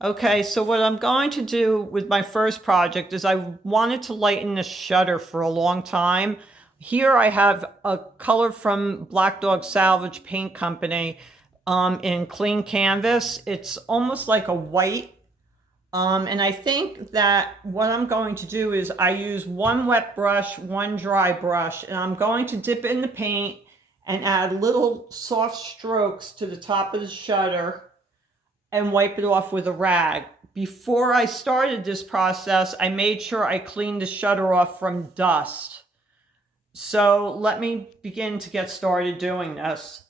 Okay, so what I'm going to do with my first project is I wanted to lighten the shutter for a long time. Here I have a color from Black Dog Salvage Paint Company in clean canvas. It's almost like a white. And I think that what I'm going to do is I use one wet brush, one dry brush, and I'm going to dip it in the paint and add little soft strokes to the top of the shutter and wipe it off with a rag. Before I started this process, I made sure I cleaned the shutter off from dust. So let me begin to get started doing this.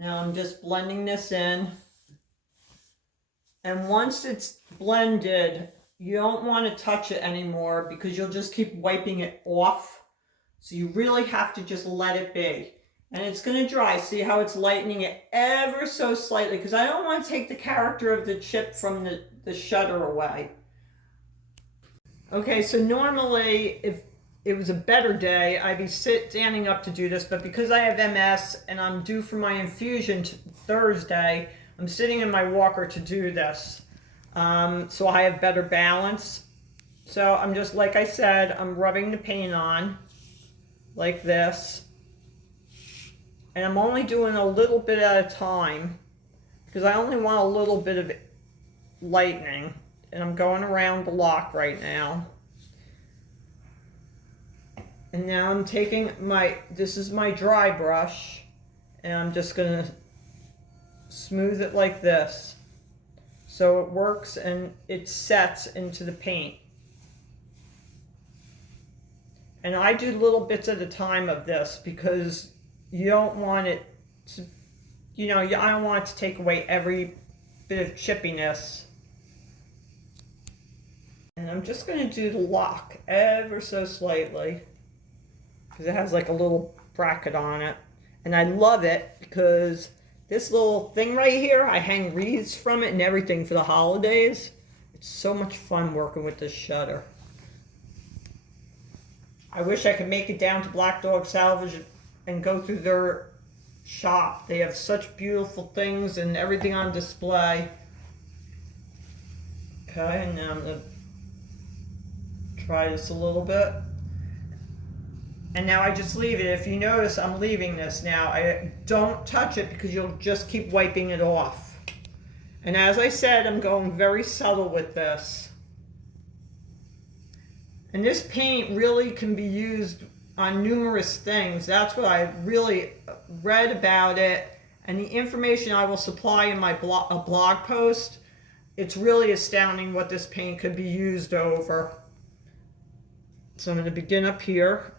Now I'm just blending this in. And once it's blended, you don't want to touch it anymore because you'll just keep wiping it off. So you really have to just let it be. And it's going to dry. See how it's lightening it ever so slightly because I don't want to take the character of the chip from the shutter away. Okay, so normally if it was a better day, I'd be standing up to do this, but because I have MS and I'm due for my infusion Thursday, I'm sitting in my walker to do this. So I have better balance. So I'm just, like I said, I'm rubbing the paint on like this. And I'm only doing a little bit at a time because I only want a little bit of lightening. And I'm going around the lock right now. And now I'm taking this is my dry brush, and I'm just going to smooth it like this. So it works and it sets into the paint. And I do little bits at a time of this because you don't want it to, I don't want it to take away every bit of chippiness. And I'm just going to do the lock ever so slightly because it has like a little bracket on it. And I love it because this little thing right here, I hang wreaths from it and everything for the holidays. It's so much fun working with this shutter. I wish I could make it down to Black Dog Salvage and go through their shop. They have such beautiful things and everything on display. Okay, and now I'm going to try this a little bit. And now I just leave it. If you notice, I'm leaving this now. I don't touch it because you'll just keep wiping it off. And as I said, I'm going very subtle with this. And this paint really can be used on numerous things. That's what I really read about it. And the information I will supply in my blog post, it's really astounding what this paint could be used over. So I'm going to begin up here.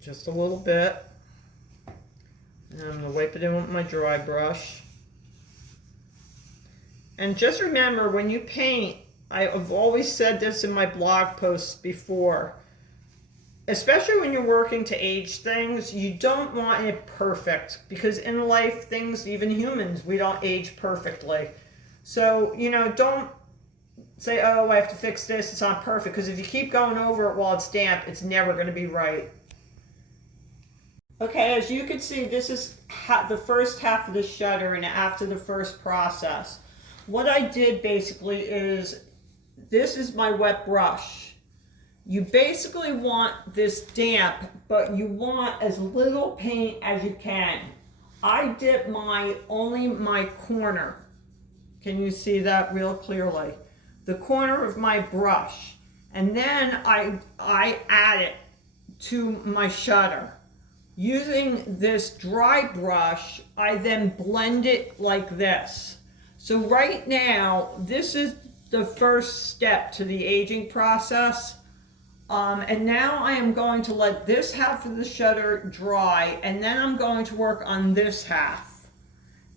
Just a little bit. And I'm going to wipe it in with my dry brush. And just remember, when you paint, I've always said this in my blog posts before, especially when you're working to age things, you don't want it perfect because in life, things, even humans, we don't age perfectly. So, don't say, oh, I have to fix this, it's not perfect, because if you keep going over it while it's damp, it's never going to be right. Okay, as you can see, this is the first half of the shutter and after the first process. What I did basically is, this is my wet brush. You basically want this damp, but you want as little paint as you can. I dip only my corner. Can you see that real clearly? The corner of my brush. And then I add it to my shutter. Using this dry brush, I then blend it like this. So right now, this is the first step to the aging process. And now I am going to let this half of the shutter dry, and then I'm going to work on this half.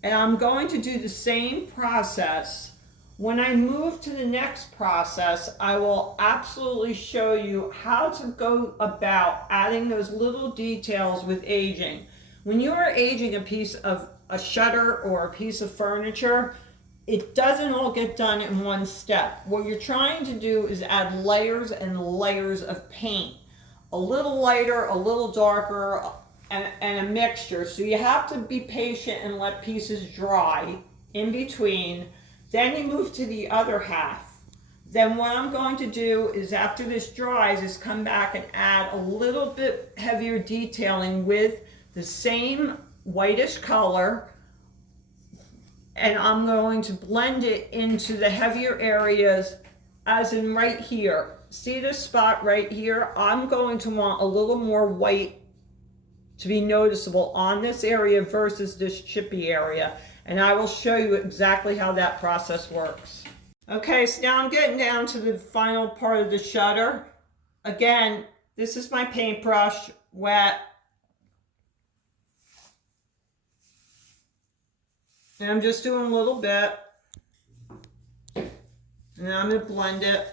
And I'm going to do the same process When I move to the next process, I will absolutely show you how to go about adding those little details with aging. When you are aging a piece of a shutter or a piece of furniture, it doesn't all get done in one step. What you're trying to do is add layers and layers of paint. A little lighter, a little darker, and a mixture. So you have to be patient and let pieces dry in between. Then you move to the other half. Then what I'm going to do is, after this dries, is come back and add a little bit heavier detailing with the same whitish color, and I'm going to blend it into the heavier areas, as in right here. See this spot right here? I'm going to want a little more white to be noticeable on this area versus this chippy area. And I will show you exactly how that process works. Okay, so now I'm getting down to the final part of the shutter. Again, this is my paintbrush, wet. And I'm just doing a little bit. And then I'm going to blend it.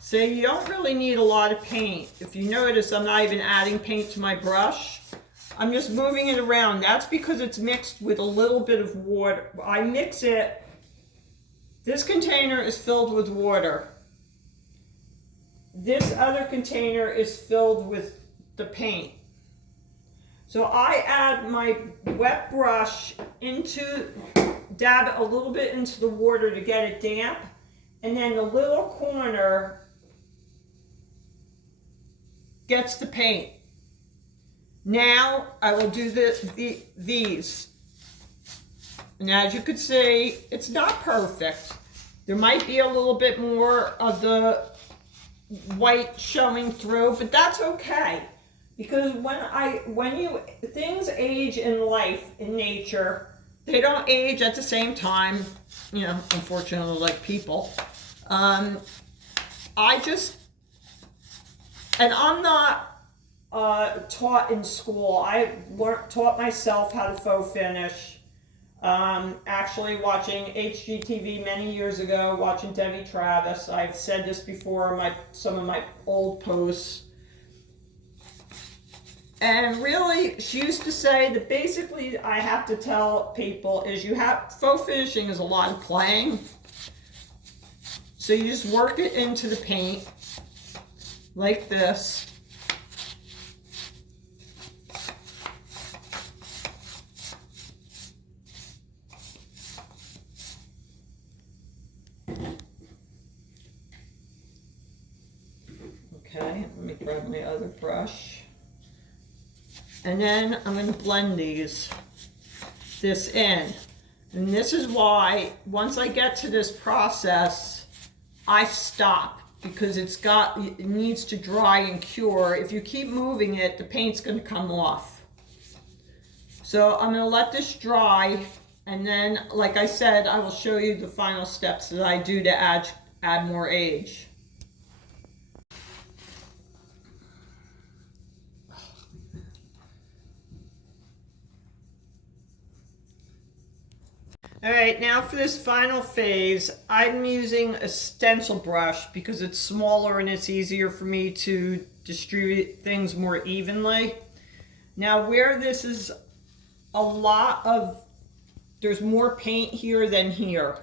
So you don't really need a lot of paint. If you notice, I'm not even adding paint to my brush. I'm just moving it around. That's because it's mixed with a little bit of water. I mix it. This container is filled with water. This other container is filled with the paint. So I add my wet brush into, dab it a little bit into the water to get it damp. And then the little corner gets the paint. Now I will do these. And as you can see, it's not perfect. There might be a little bit more of the white showing through, but that's okay. Because things age in life, in nature, they don't age at the same time, you know, unfortunately, like people. And I'm not taught in school. I taught myself how to faux finish. Actually watching HGTV many years ago, watching Debbie Travis. I've said this before in some of my old posts. And really, she used to say that basically I have to tell people is faux finishing is a lot of playing. So you just work it into the paint like this. Okay, let me grab my other brush. And then I'm going to blend this in. And this is why, once I get to this process, I stop. Because it needs to dry and cure. If you keep moving it, the paint's going to come off. So I'm going to let this dry. And then, like I said, I will show you the final steps that I do to add more age. All right, now for this final phase, I'm using a stencil brush because it's smaller and it's easier for me to distribute things more evenly. Now where this is there's more paint here than here.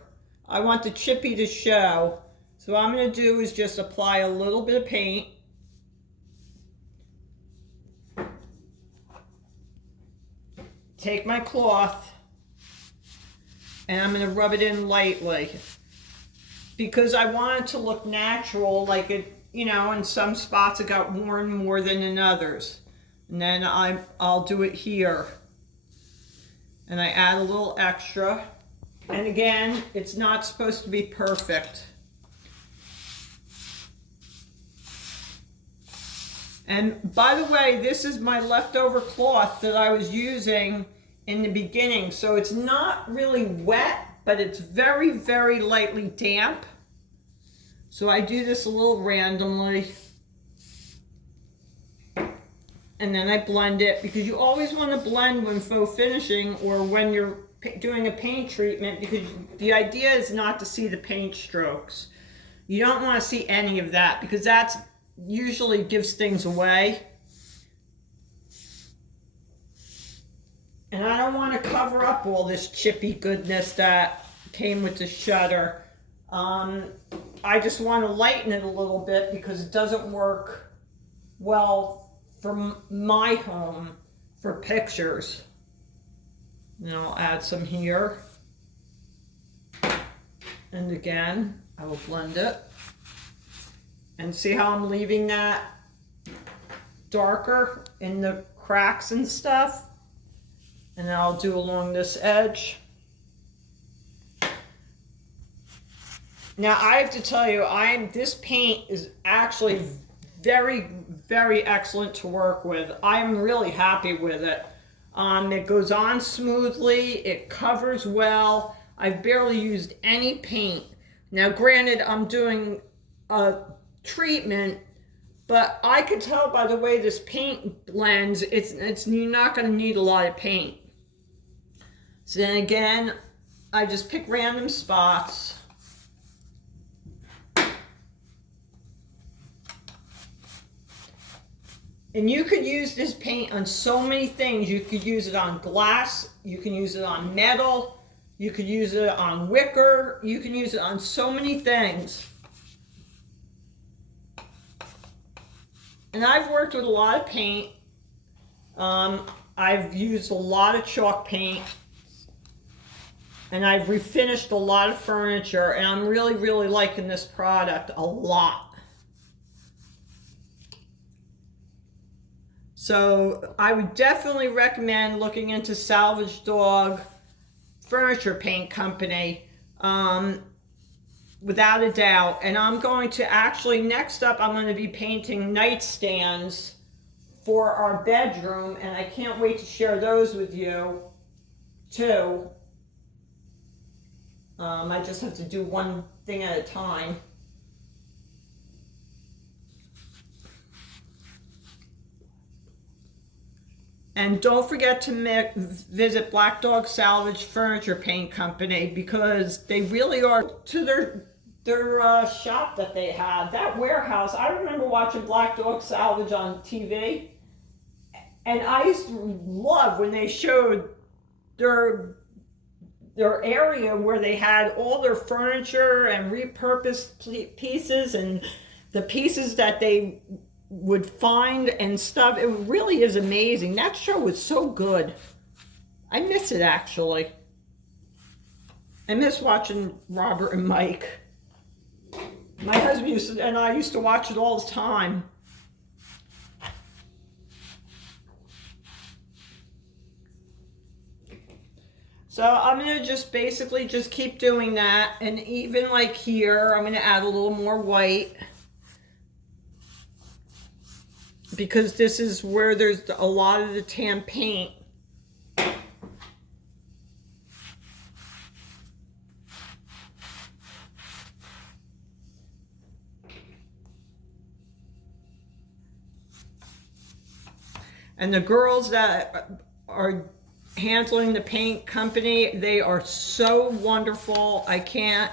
I want the chippy to show. So what I'm going to do is just apply a little bit of paint. Take my cloth. And I'm going to rub it in lightly because I want it to look natural, like it, you know, in some spots it got worn more than in others. And then I'll do it here. And I add a little extra. And again, it's not supposed to be perfect. And by the way, this is my leftover cloth that I was using in the beginning, so it's not really wet, but it's very, very lightly damp. So I do this a little randomly. And then I blend it, because you always want to blend when faux finishing or when you're doing a paint treatment, because the idea is not to see the paint strokes. You don't want to see any of that, because that's usually gives things away. And I don't want to cover up all this chippy goodness that came with the shutter. I just want to lighten it a little bit because it doesn't work well for my home for pictures. And I'll add some here. And again, I will blend it. And see how I'm leaving that darker in the cracks and stuff? And then I'll do along this edge. Now I have to tell you, this paint is actually very, very excellent to work with. I'm really happy with it. It goes on smoothly, it covers well. I've barely used any paint. Now granted, I'm doing a treatment, but I could tell by the way this paint blends, you're not going to need a lot of paint. So then again, I just pick random spots. And you could use this paint on so many things. You could use it on glass, you can use it on metal, you could use it on wicker, you can use it on so many things. And I've worked with a lot of paint. I've used a lot of chalk paint. And I've refinished a lot of furniture, and I'm really, really liking this product a lot. So I would definitely recommend looking into Salvage Dog Furniture Paint Company, without a doubt. And I'm going to actually, next up, I'm going to be painting nightstands for our bedroom, and I can't wait to share those with you too. I just have to do one thing at a time. And don't forget to visit Black Dog Salvage Furniture Paint Company, because they really are, to their shop that they have, that warehouse. I remember watching Black Dog Salvage on TV, and I used to love when they showed their area where they had all their furniture and repurposed pieces and the pieces that they would find and stuff. It really is amazing. That show was so good. I miss it, actually. I miss watching Robert and Mike. My husband and I used to watch it all the time. So I'm going to just basically just keep doing that. And even like here, I'm going to add a little more white, because this is where there's a lot of the tan paint. And the girls that are handling the paint company, they are so wonderful. I can't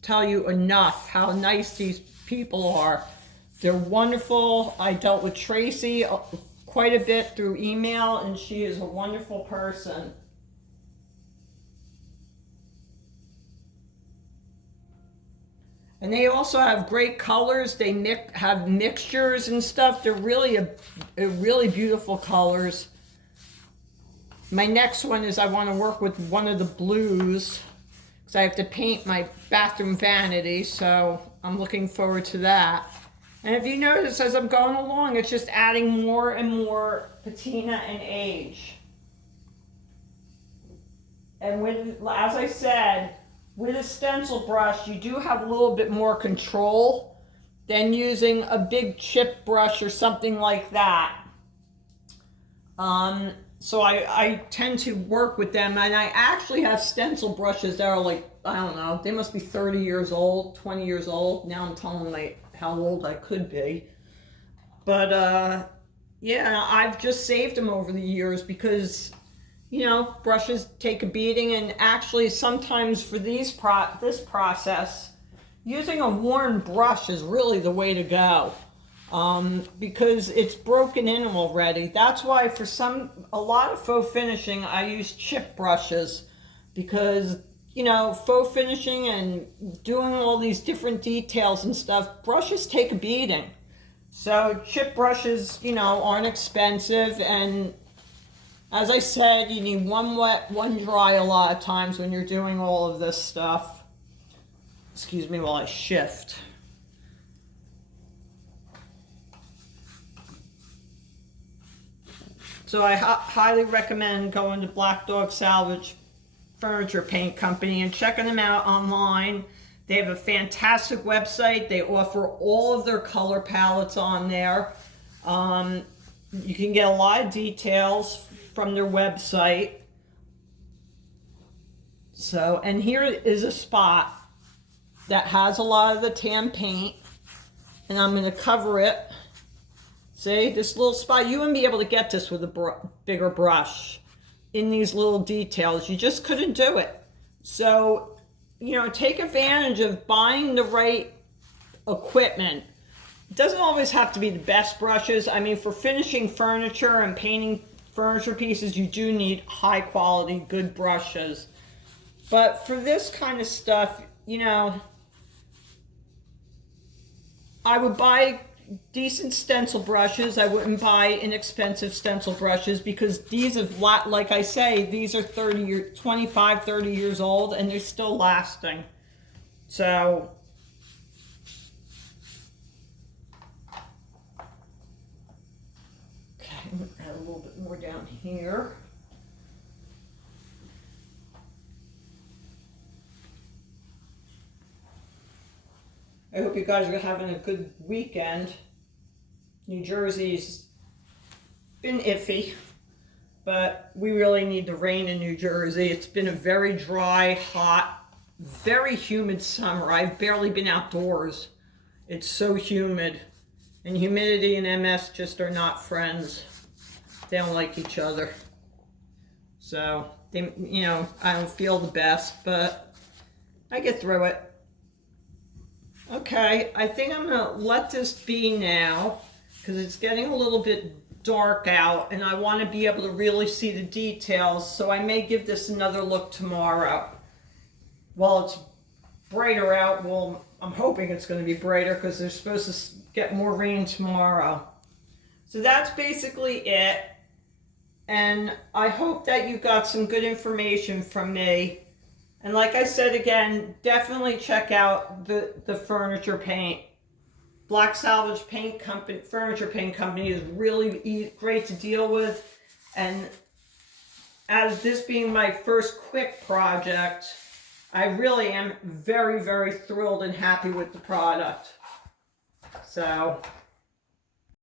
tell you enough how nice these people are. They're wonderful. I dealt with Tracy quite a bit through email, and she is a wonderful person. And they also have great colors. They have mixtures and stuff. They're really really beautiful colors. My next one is I want to work with one of the blues, because I have to paint my bathroom vanity, so I'm looking forward to that. And if you notice, as I'm going along, it's just adding more and more patina and age. And with, as I said, with a stencil brush, you do have a little bit more control than using a big chip brush or something like that. So I tend to work with them, and I actually have stencil brushes that are like, I don't know, they must be 30 years old, 20 years old. Now I'm telling them how old I could be. But yeah, I've just saved them over the years because, you know, brushes take a beating, and actually sometimes for this process, using a worn brush is really the way to go. Because it's broken in already. That's why for a lot of faux finishing, I use chip brushes, because, you know, faux finishing and doing all these different details and stuff, brushes take a beating. So chip brushes, you know, aren't expensive, and as I said, you need one wet, one dry a lot of times when you're doing all of this stuff. Excuse me while I shift. So I highly recommend going to Black Dog Salvage Furniture Paint Company and checking them out online. They have a fantastic website. They offer all of their color palettes on there. You can get a lot of details from their website. So, and here is a spot that has a lot of the tan paint, and I'm going to cover it. See, this little spot, you wouldn't be able to get this with a bigger brush in these little details. You just couldn't do it. So, you know, take advantage of buying the right equipment. It doesn't always have to be the best brushes. I mean, for finishing furniture and painting furniture pieces, you do need high quality, good brushes. But for this kind of stuff, you know, I would buy decent stencil brushes. I wouldn't buy inexpensive stencil brushes, because these have, like I say, these are 25, 30 years old, and they're still lasting. So, okay, I'm going to add a little bit more down here. I hope you guys are having a good weekend. New Jersey's been iffy, but we really need the rain in New Jersey. It's been a very dry, hot, very humid summer. I've barely been outdoors. It's so humid. And humidity and MS just are not friends. They don't like each other. So, you know, I don't feel the best, but I get through it. Okay, I think I'm going to let this be now, because it's getting a little bit dark out, and I want to be able to really see the details, so I may give this another look tomorrow. While it's brighter out, well, I'm hoping it's going to be brighter, because they're supposed to get more rain tomorrow. So that's basically it, and I hope that you got some good information from me. And like I said again, definitely check out the furniture paint. Black Salvage Paint Company, Furniture Paint Company is really great to deal with. And as this being my first quick project, I really am very, very thrilled and happy with the product. So